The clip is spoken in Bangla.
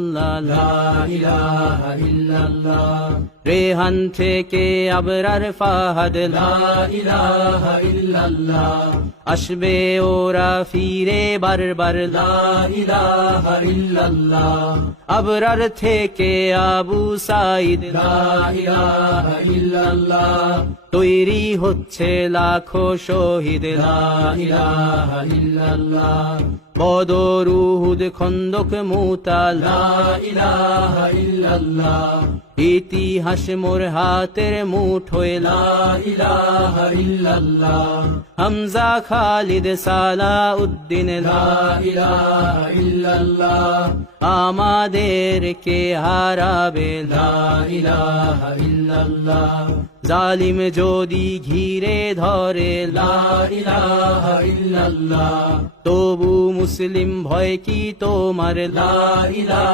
লা ইলাহা ইল্লাল্লাহ। রেহান থেকে আবরার ফাহাদ, লা ইলাহা ইল্লাল্লাহ। আসবে ওরা ফিরে বারবার, লা ইলাহা ইল্লাল্লাহ। আবরার থেকে আবু সাইদ, লা ইলাহা ইল্লাল্লাহ। তৈরি হচ্ছে লাখো শহীদ, লা ইলাহা ইল্লাল্লাহ। বদর, উহুদ, খন্দক, মুতা, লা ইলাহা ইল্লাল্লাহ। ইতিহাস মোর হাতের মুঠোয়, লা ইলাহা ইল্লাল্লাহ। হামজা, খালিদ, সালাউদ্দিন, লা ইলাহা ইল্লাল্লাহ। আমাদেরকে হারাবে, লা ইলাহা ইল্লাল্লাহ। জালিম যদি ঘিরে ধরে, লা ইলাহা ইল্লাল্লাহ। তবু মুসলিম ভয় কি তোমার, লা ইলাহা